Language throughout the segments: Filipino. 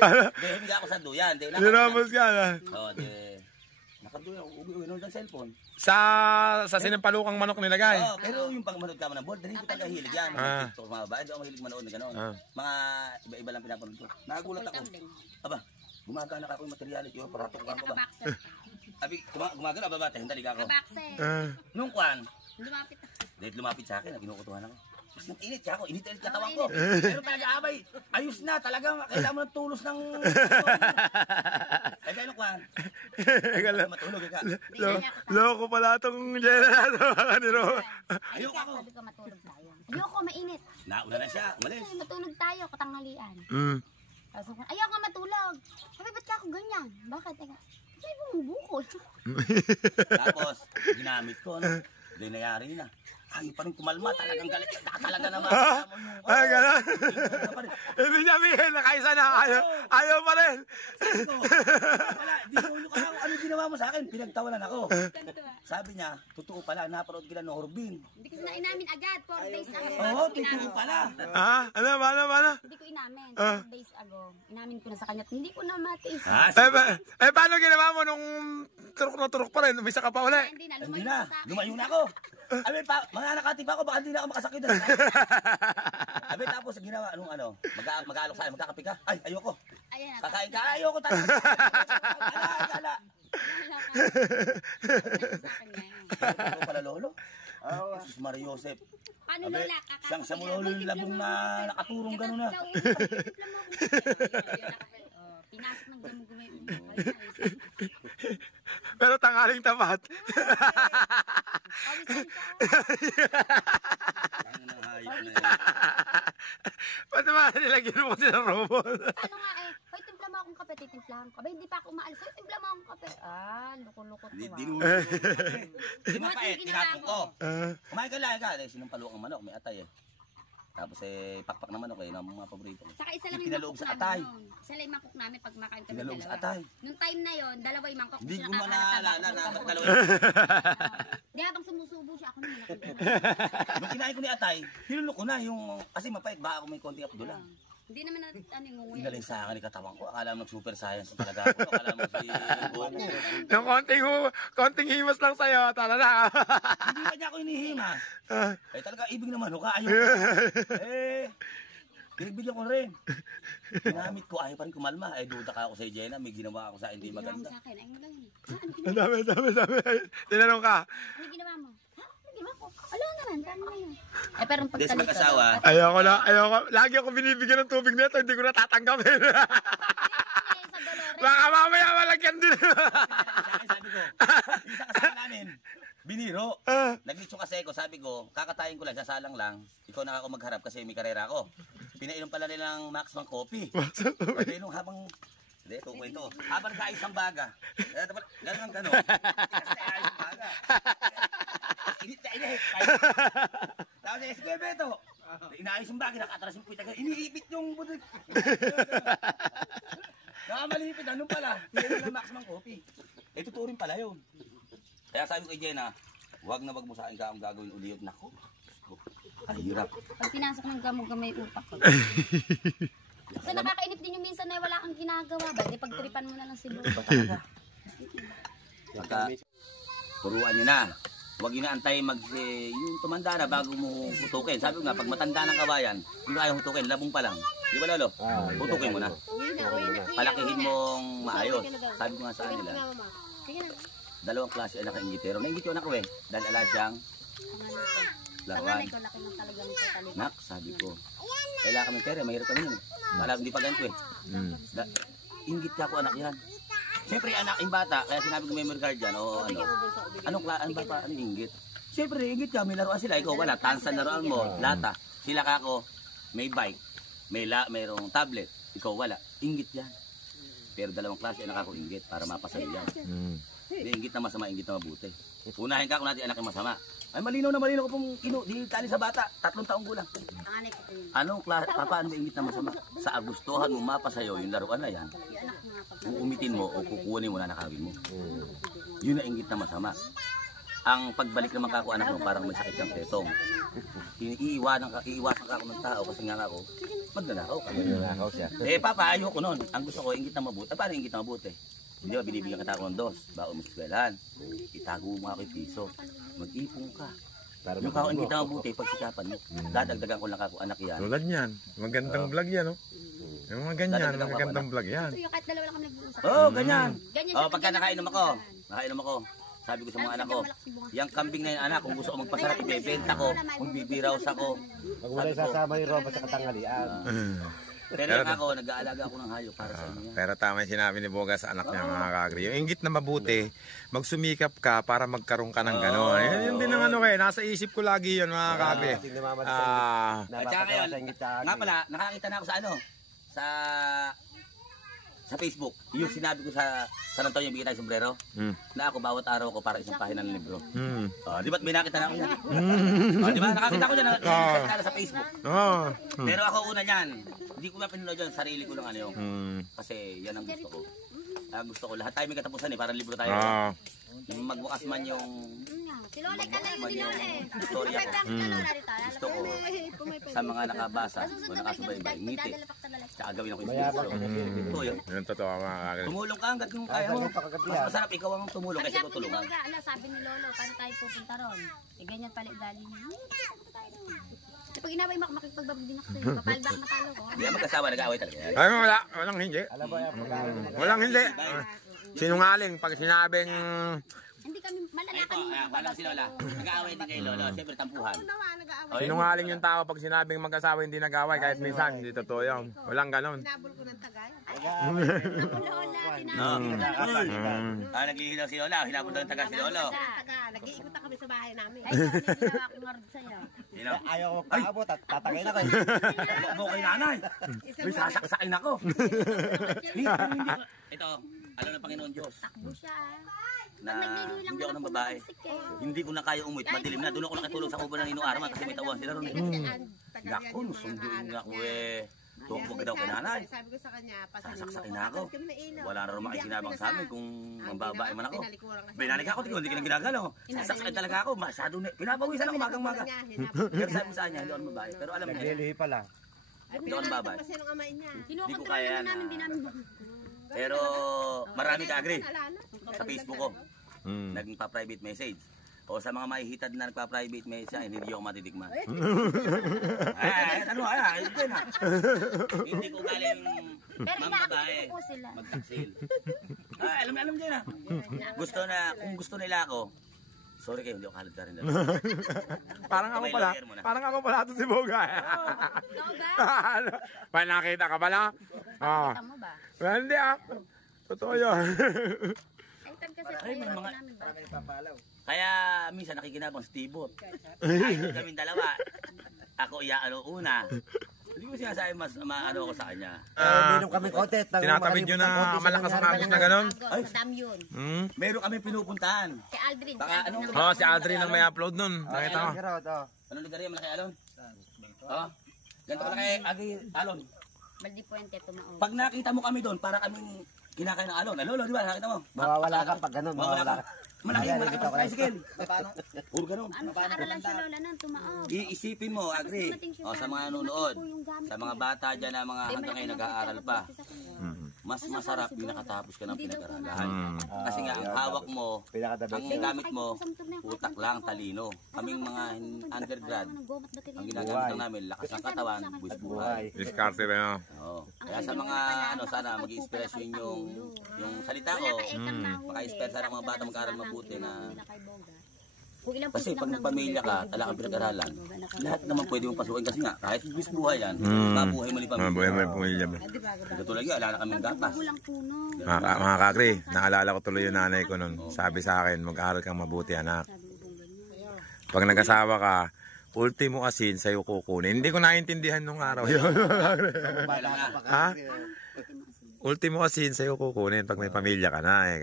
Hindi ako sa duyan. Dinamos ka na. Oo, nakaduyan. Uwi nun ng cellphone. Sa sinimpalukang manok nilagay? Oo, pero yung pag manood ka mo ng board, hindi ko talaga hilig yan. TikTok, mga babae, hindi ako mahilig manood na gano'n. Mga iba-iba lang pinapanood ko. Nakagulat ako. Aba, gumagana ka ako yung materiality. Paratok ka ba? Abi, gumagana ba ba? Hindali ka ako. Nung kwan, lumapit sa akin, kinukutuhan ako. Mas nang init ka ako, init-init katawan ko. Pero talaga abay, ayos na, talagang kailangan mo ng tulos ng... Ay, gano'n kwan. Matulog ka. Loko pala itong Jenna nato. Ayoko ako. Sabi ko matulog tayo. Ayoko, mainit. Nauna na siya, malis. Matulog tayo, katanghalian. Ayoko matulog. Sabi, ba't ka ako ganyan? Bakit? May bumubukol. Tapos, ginamit ko, ano? Doon nayari na. Ayaw pa rin kumalma, talagang galit. Talaga naman. Ay, gano'n. Ibig sabihin, nakaisa na. Ayaw pa rin. Wala, di ko ano ginawa mo sa akin? Pinagtawanan ako. Sabi niya, totoo pala, naparood kita ng Orbin. Hindi ko na inamin agad, 4 days ago. Oo, totoo pala. Ano? Hindi ko inamin, 4 days ago. Inamin ko na sa kanya, hindi ko na matiis. Paano ginawa mo nung turok na turok pa rin? Umisa ka pa uli? Hindi na, lumayo na ako. Abi pa, mga nakati pa ako, baka hindi na ako makasakit. Abi tapos ginawa, mag-aalok sa'yo, magkakape ka? Ay, ayoko. Kakain ka, ayoko talaga. Ala. Ano pala lolo? Jesus Mario Joseph. Paano lola? Siyang sa lolo yung labong na nakaturong gano'n na. Pinasok ng gamo-gamo. Pero tanghaling tapat. Ba't naman nilagyan mo kasi ng robot? Ano nga hoy, timpla mo akong kape, titimplahan ko. Abay, hindi pa ako umaalis. Hoy, timpla mo akong kape. Loko-loko to. Di mapait, tinapon ko. Kumain ka lang ka. Sinumpalo ang manok, may atay eh. Tapos pakpak na manok ng mga paborito ko. Saka isa lang yung pinaloob sa atay. Isa lang yung mangkok namin pag makain kami pinaloob dalawa. sa atay. Nung time na yon, dalawa yung mangkok. Hindi ko maalala na dalawa. Di habang sumusubo siya, ako naman ako. Nung kinain ko ni atay, hinulok ko na yung, kasi mapait, baka ako may konting abdo lang. Hindi naman natin nguwi. Inaling sa akin ni katawan ko. Akala mo super science talaga ako. Akala mo si Goku. Yung konting himas lang sa'yo, tala na. Hindi pa niya ako inihimas. Talaga ibig naman, ayaw. Binigyan ko rin. Ginamit ko, ayaw pa rin kumalma. Duda ka ako sa Jenna, may ginawa ako sa hindi maganda. Ginawa mo sa akin, ay mo lang yun. Ang dami. Tinanong ka. Ano ginawa mo? Wala naman, kano na yun. Pero pag Des mag-asawa. Ayoko. Lagi ako binibigyan ng tubig nito, hindi ko na tatanggapin. Baka mamaya malagyan din. Sabi ko, isa kasama namin, biniro. Naglitso kasi ako, sabi ko, kakatayin ko lang, sasalang lang. Ikaw na ako magharap kasi may karera ako. Pinainom pala nilang Max ng coffee. Pinainom habang... Hindi, kukwento. Habang kaisang baga. Ganon. Kaisang baga. Init na init. Tapos si Kuya Beto, inaayos yung bagay, nakatras yung puwita. Iniipit yung budig. Nakamalipit, anong pala? Pinainom ng Max ng coffee. Totoo rin pala yun. Kaya sabi ko kay Jenna, wag na wag mo sa akin ka ang gagawin ulit. Nako, ay hirap. Pag pinasok ng gamay utak ko. Kasi nakakainip din yung minsan na wala kang ginagawa. Ba't pagtripan mo na lang si Lolo? Pagka turuan nyo na, huwag nyo na antay yung tumanda na bago mo hutukin. Sabi ko nga, pag matanda ng kabayan, hindi na ayaw hutukin, labong pa lang. Di ba Lolo? Hutukin mo na. Palakihin mong maayos. Sabi ko nga sa kanila, dalawang klase anak ang ingitero. Naingit yung anak ko dahil ala siyang laruan. Nak, sabi ko, kailangan kami pera, mahirap kami yun. Malam, hindi pa ganito Ingit ka ako anak yan. Siyempre anak yung bata, kaya sinabi ko memory card dyan, anong ingit? Siyempre, ingit ka, may laruan sila, ikaw wala, tansan laruan mo, lata. Sila ka ako, may bike, mayroong tablet, ikaw wala, ingit yan. Pero dalawang klase anak ako ingit, para mapasaya yan. Hindi, ingit na masama, ingit na mabuti. Unahin ka kung natin anak yung masama. Ay malinaw ko pong di tali sa bata, 3 taong gulang. Anong klase, paano ba ingit na masama? Sa agustuhan mo mapasayaw yung laruan na yan, uumitin mo o kukunin mo na nakawin mo. Yun na ingit na masama. ang pagbalik naman kako anak mo parang may sakit kang tetong. Iiwasan ka ako ng tao kasi nga ako, magnanakaw ka. Nanakaw siya. Papa, ayoko nun. Ang gusto ko, ingit na mabuti. Paano ingit na mabuti? Hindi ba, binibigyan kita ako ng dos. Baon mo sa eskwelahan. Itago mo ako yung piso. Mag-ipong ka. Yung kako ingit na mabuti, pagsikapan mo. Dadagdagan ko lang ako, anak yan. Tulad niyan. Magandang vlog yan, oh. Yung mga ganyan, magandang vlog yan. So, yung kahit dalawa lang kami nag-uusap. Ganyan. Ganyan Oh, siya, pagka ganyan nakainom ako, sabi ko sa mga anak ko, yung kambing na yun anak, kung gusto ko magpasarap, ibebenta ko, magbibiraos ako. Pag wala sasama yung roba sa katanghalian. Pero yung ako, nag-aalaga ako ng hayop para sa inyo. Pero tama yung sinabi ni Boga sa anak niya, mga kagri. Yung inggit na mabuti, magsumikap ka para magkaroon ka ng gano'n. Yun din ang ano kayo, nasa isip ko lagi yun, mga kagri. At saka ngayon, nga pala, nakakita na ako sa ano, sa Facebook, yung sinabi ko sa San Antonio bigay tayong sombrero, na ako bawat araw ko para isang pahina ng libro. Di ba't may nakita na ako yan? Di ba nakakita ko dyan sa Facebook. Pero ako una niyan, hindi ko mapinunod dyan, sarili ko lang ano yung, kasi yan ang gusto ko. Gusto ko, lahat tayo may katapusan parang libro tayo. Yung magbukas man yung Si Lole ka na yung si Lole. istorya ko. Gusto ko sa mga nakabasa o nakasubaybay, ngiti. Tsaka gawin ako yung sponsor. Ito yun. Yun totoo, mga kagri. Tumulong ka hanggat kung kaya mo. Mas masarap ikaw ang tumulong kasi ko tulungan. Sabi ni Lolo, paano tayo pupunta ron? Ganyan pala dali niya. Pag inaway mo, makipagbabagin ako sa'yo. Papalbak matalo ko. Hindi ka mag-asawa, nag-aaway talaga yan. Ay, walang hindi. Alam mo yan, Walang hindi. Sinungaling pag sinabing Hindi kami Ay malalakan po, mo. walang si Lola. Nag-aaway din kay Lolo, siyempre tampuhan. sinungaling yung tao pag sinabing mag-asawa hindi nag-away kahit minsan, hindi totoo yun. Walang ganon. Ako Lola, Naglihilaw si Lola, hinabol daw ng taga si Lolo. Nag-iikot kami sa bahay namin. Ay, Lolo, ginawa ko nga rin sa'yo. ayaw ko magpaabot at tatagay na kayo. Ako kay nanay. May sasaksakin ako. Ito, alam ng Panginoon Diyos Takbo siya. na hindi ako ng babae. Hindi ko na kaya umuwi. Madilim na. Doon ako nakatulog sa kubo ng Ninong Arma kasi may tawang sila ron. Naku, nusunduin nga ako eh. Tuwag daw kay nanay. Sabi ko sa kanya, Sasaksakin na ako. Wala na rin makikinabang sa amin kung mambabae man ako. Binalik ako, hindi ko ginagalaw. Sasaksakin talaga ako. Masyado na. Pinapawisan ako magang-maga. Pero sabi mo sa kanya, hindi ako ng babae. Pero alam niya, Naglilihi pala. hindi ako ng babae. kasi nung amay niya. Hindi ko kaya Kinukontrol namin, na. di namin. Pero marami ka-agree Alala. sa Facebook ko. Naging pa-private message. O sa mga mahihitad na nagpa-private message, hindi ako matitikman. Ano ito na. Hindi ko galing Pero mambabae, inaakit ko po sila. magtaksil. Alam niya na. Kung gusto nila ako, sorry kayo, hindi ako kalad ka rin. Parang ako pala ito si Boga. Loga, May nakita ka pala? kita mo ba? Hindi totoo yun. Ay, time kasi Ay, may tayo mga- namin ba? Kaya minsan nakikinabang si Tibot. Ay, kaming dalawa. Ako iaano una. Hindi ko sinasabi mas maano ako sa kanya. Minum kami konti. Tinatawid nyo na malakas ang agos na ganon? Ay, sa dam yun. Meron kami pinupuntahan. Si Aldrin. Baka anong Oo, si Aldrin ang may upload nun. Nakita ko. Anong lugar yan? Malaki Alon? Oo. Ganito ka kay Agi Alon. Baldi Puente, tumaon. Pag nakita mo kami doon, para kaming kinakain ng Alon. Lolo, di ba? Nakita mo? Mawawala ka pag ganun. Mawawala ka. Malaki Ayan, ang nakita ko yan. tricycle. Puro ganun. Ano, paaralan si Lola nun, tumaon. Iisipin mo, Agri. O, sa mga nanonood, sa mga bata dyan na mga hanggang ngayon nag-aaral pa, mas masarap yung nakatapos ka ng pinag-aralan. Kasi nga, ang hawak mo, ang gamit mo, utak lang, talino. Kaming mga undergrad, ang ginagamit lang namin, lakas ng katawan, buwis buhay. Discarte rin ako. Oo. Kaya sa mga, sana mag-inspirasyon yung salita ko, maka-inspire sana ang mga bata mag-aral mabuti na kasi pag nagpamilya ka, talagang pinag-aralan, lahat naman pwede mong pasukin kasi nga, kahit buwis buhay yan, mabuhay mo ni pamilya. Mabuhay mo yung pumilya. Katulad yun, ala na kaming gatas. Mga kakri, naalala ko tuloy yung nanay ko nun. Sabi sa akin, mag-aaral kang mabuti anak. Pag nag-asawa ka, ultimo asin sa'yo kukunin. Hindi ko naintindihan nung araw yun. Ha? Ultimo asin sa'yo kukunin pag may pamilya ka na eh.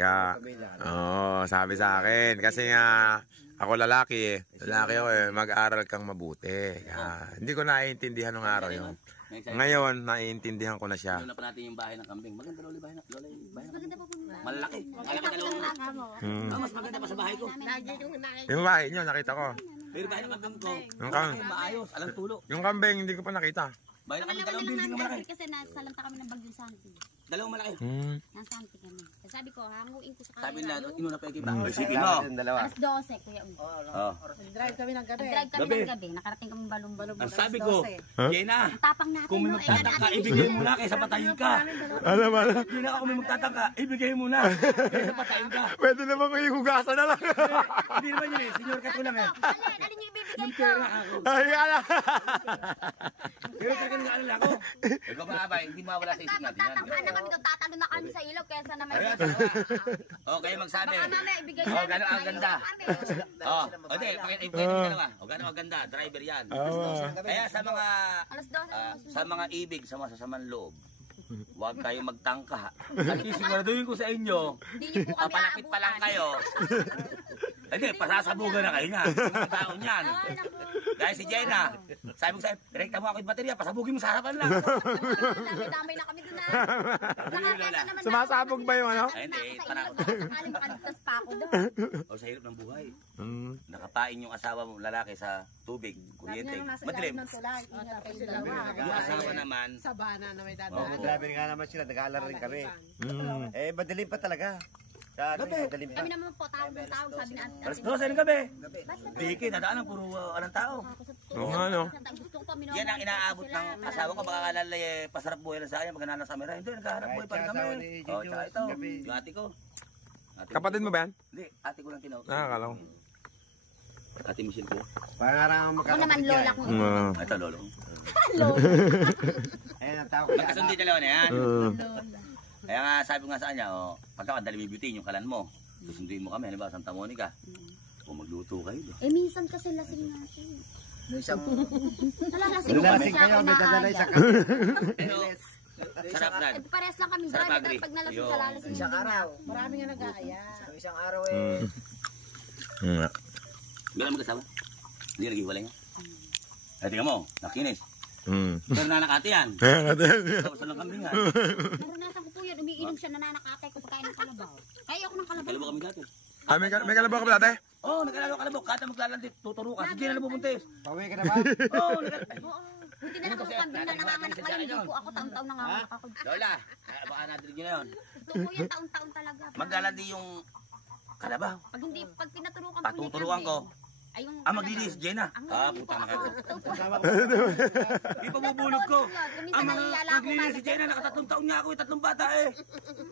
Oo, sabi sa akin. Kasi nga, ako lalaki eh. Lalaki ako eh, mag-aral kang mabuti. Hindi ko naiintindihan nung araw yun. Ngayon, naiintindihan ko na siya. Doon na pa natin yung bahay ng kambing. Maganda lola bahay ng kambing. Maganda pa po ng bahay. Malaki. Malaki dalawang. Mas maganda pa sa bahay ko. Lagi yung nanay. Yung bahay niyo, nakita ko. Pero bahay ng kambing ko. Yung kambing. Malaki, maayos. Alang tulo. Yung kambing, hindi ko pa nakita. Bahay ng kambing, Pangalawa dalawang na building lang na malaki. natin kasi nasalanta kami ng Bagyong Santi. Dalawang malaki. Nasa Santi kami. Kasi sabi ko, hanguin ko sa Sabi kanila. nila, inuna pa yung iba. Isipin mo. Yung dalawa. Alas 12, Kuya Uy. Oh. Drive kami ng gabi. Nag-drive kami Gabi. ng gabi. Nakarating kami balong-balong. Ang sabi ko, Jenna, Ang tapang natin. kung may no? magtatangka, ibigay mo na kaysa patayin ka. Alam. Jenna, kung may magtatangka, ibigay mo na kaysa patayin ka. Pwede naman ko ihugasan na lang. Hindi naman yun eh. Senyor ka ko lang eh. Alin yung ibibigay ko? Ay, ala. Pero talagang naalala ko. Ikaw ba, abay, hindi mawala sa isip natin yan. Magtatangka na kami doon. Tatalo na kami sa ilaw. Kesa naman. Kaya okay, magsabi. Baka mamaya ibigay Oh, natin. gano'n ang ganda. Kami. Oh, hindi, pakita yung dalawa. Oh, gano'n ang ganda. Driver yan. Kaya sa mga Alas 12. sa mga ibig sa masasamang loob, huwag kayo magtangka. At least siguraduhin ko sa inyo, Hindi niyo po kami papalapit pa lang kayo. Hindi, pasasabugan na kayo niyan. Mga taon yan. Ay, naku. Dahil si Jenna, sabi ko sa'yo, direkta mo ako yung baterya, pasabugin mo sa harapan lang. Damay-damay na kami doon na. Sumasabog ba yung ano? Ay, hindi, Parang parang- sakali makaligtas pa ako doon. O sa hirap ng buhay. Nakapain yung asawa mo lalaki sa tubig, kuryente. Madilim. Yung asawa naman, Sa bana na may Oh, dadaan. Grabe nga naman sila, nag-aalala rin kami. Eh, madilim pa talaga. Madilim pa. Kami naman po, tawag ng tawag, sabi na alas 12 ng gabi. Diki, dadaan ang puro anong tao. Oo nga, no? Gusto ko pa minumura. Yan ang inaabot ng asawa ko. Baka kalala eh, pasarap buhay lang sa kanya. Maghanap sa camera. Hindi, naghahanap buhay pa rin kami. Asawa ni Oh, Gigi, tsaka ito. gabi. Yung ate ko. Kapatid mo ba yan? Hindi, ate ko lang tinawag. Nakakalaw. Ate Michelle ko. Pangarang Ako magkakapit naman lola ko. Ito, lolo. Eh, ang tawag ko Magkasundi dalawa na yan. Lola. Kaya nga, sabi ko nga sa kanya, oh, pagkakadali may beauty yung kalan mo. Susunduin mo kami, halimbawa Santa Monica. Kung magluto kayo. Eh, minsan kasi lasing natin. Nalalasing ko kasi Nilalasing siya kayo, ako may dadala maaga. isang kami. Pero, sarap na. Eh, parehas lang kami Sarap driver. agree. Pag nalasing Yun. ka, lalasing Isang din araw. ako. Marami nga nag-aaya. Isang araw eh. Bilang mag-asawa. Hindi naghiwalay nga. Ay, tingnan mo, nakinis. Mm. Pero nanakati yan. Tapos lang kambing yan. Naranasan ko po yun. Umiinom siya, nananakatay ko pagkain ng kalabaw. Kaya ako ng kalabaw. Kalabaw kami dati. Ah, may kalabaw ka ba dati? Oo, oh, nagkalabaw. Kada maglalandi, tuturo ka. Sige na nabubuntis. Pauwi ka na ba? Oo, Oo. Buti na lang ako kambing na nanganganak ngayon. Hindi po ako taon-taon nanganganak ako. Lola, baka natin nyo na yun. Ito po yan, taon-taon talaga. Maglalandi yung kalabaw. Pag hindi, pag pinaturukan po ni Patuturuan ko. kambing, ay yung Maglinis, Jenna. Ah, Ang puta na ako. kayo. Di pa bubulog ko. Ang mga naglinis si Jenna, nakatatlong taon nga ako, 3 bata eh.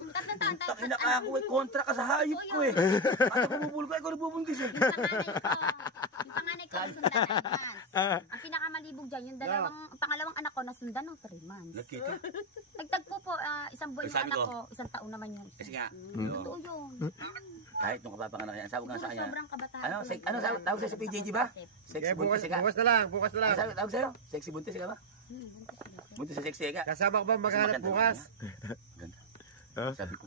Tatlong taon, Takina kaya ako eh, kontra ka sa hayop ko eh. At ako bubulog ko, ikaw nabubuntis eh. Yung panganay ko, sundan 9 months. Ang pinakamalibog dyan, yung pangalawang anak ko, nasundan ng 3 months. Nakita? Nagtagpo po, isang buwan yung Sabi anak ko. ko, isang taon naman yung Kasi nga, Totoo yun. kahit nung kapapanganak yan, sabi ko nga sa kanya. Sobrang kabataan. Ano, tawag sa'yo sa PJJ ba? Sexy Eh, buntis ka. bukas na lang, bukas na lang. Ano tawag sa'yo? Sexy buntis ka ba? Buntis sa sexy ka. Kasama ko ba maghanap bukas? Ganda. Sabi ko,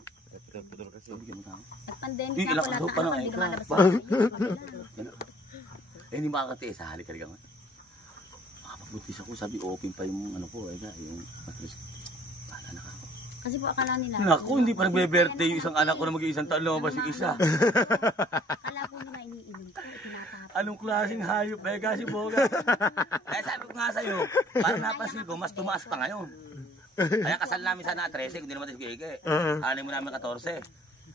bigyan mo tao. Nag-pandemic Yung na ilang ako lahat ano na pa anak na, ko, hindi eh, lumalabas ba? sa akin. Eh, hindi makakatiis sa halik talaga. Makapagbutis ako, sabi open pa yung ano ko, yung matris. Bahala na ka. Kasi po akala nila. Naku, hindi pa nagbe-birthday yung isang anak ko na mag-iisang taon lumabas yung isa. Akala po nila iniinom ko, tinatapos. Anong klaseng hayop eh, kasi boga. Kaya sabi ko nga sa'yo, parang napansin ko, mas tumaas pa ngayon. Kaya kasal namin sana 13, hindi naman tayo sigigay. Hanin mo namin 14.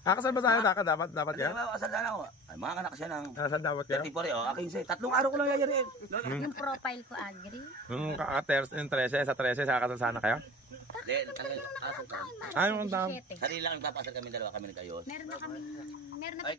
Kasal ba sana dapat Kaya yan? kasal sana ako. Ay, mga anak siya ng Kasal dapat yan? 34, oh, 15. 3 araw ko lang yayariin. Yung profile ko, agree. Yung 13, sa 13, sa kasal sana kayo? Hindi, talagang asal ka. Ay, yung tama. Sarili lang ipapasal kami dalawa kami nag-ayos. Meron na kami, meron na Ay,